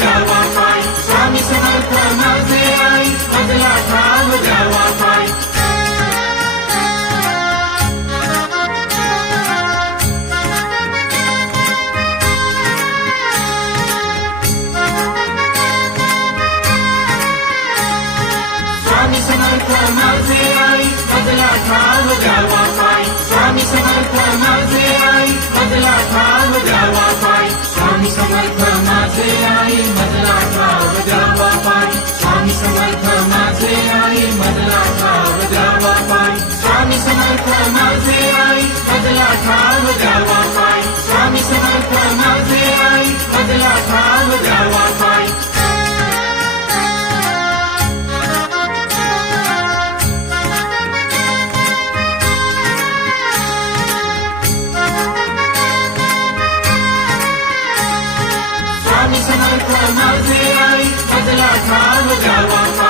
द्यावा पाय, स्वामी समर्थ माझे आई मजला ठाव द्यावा पाय. स्वामी समर्थ माझे आई मजला ठाव द्यावा पाय, स्वामी समर्थ माझे आई मजला ठाव द्यावा पाय, स्वामी समर्थ माझे आई मजला ठाव द्यावा पाय, स्वामी समर्थ माझे आई मजला ठाव द्यावा पाय, स्वामी समर्थ माझे आई मजला ठाव द्यावा पाय, स्वामी समर्थ माझे आई मजला ठाव द्यावा पाय. स्वामी समर्थ माझे आई मजला ठाव द्यावा पाय.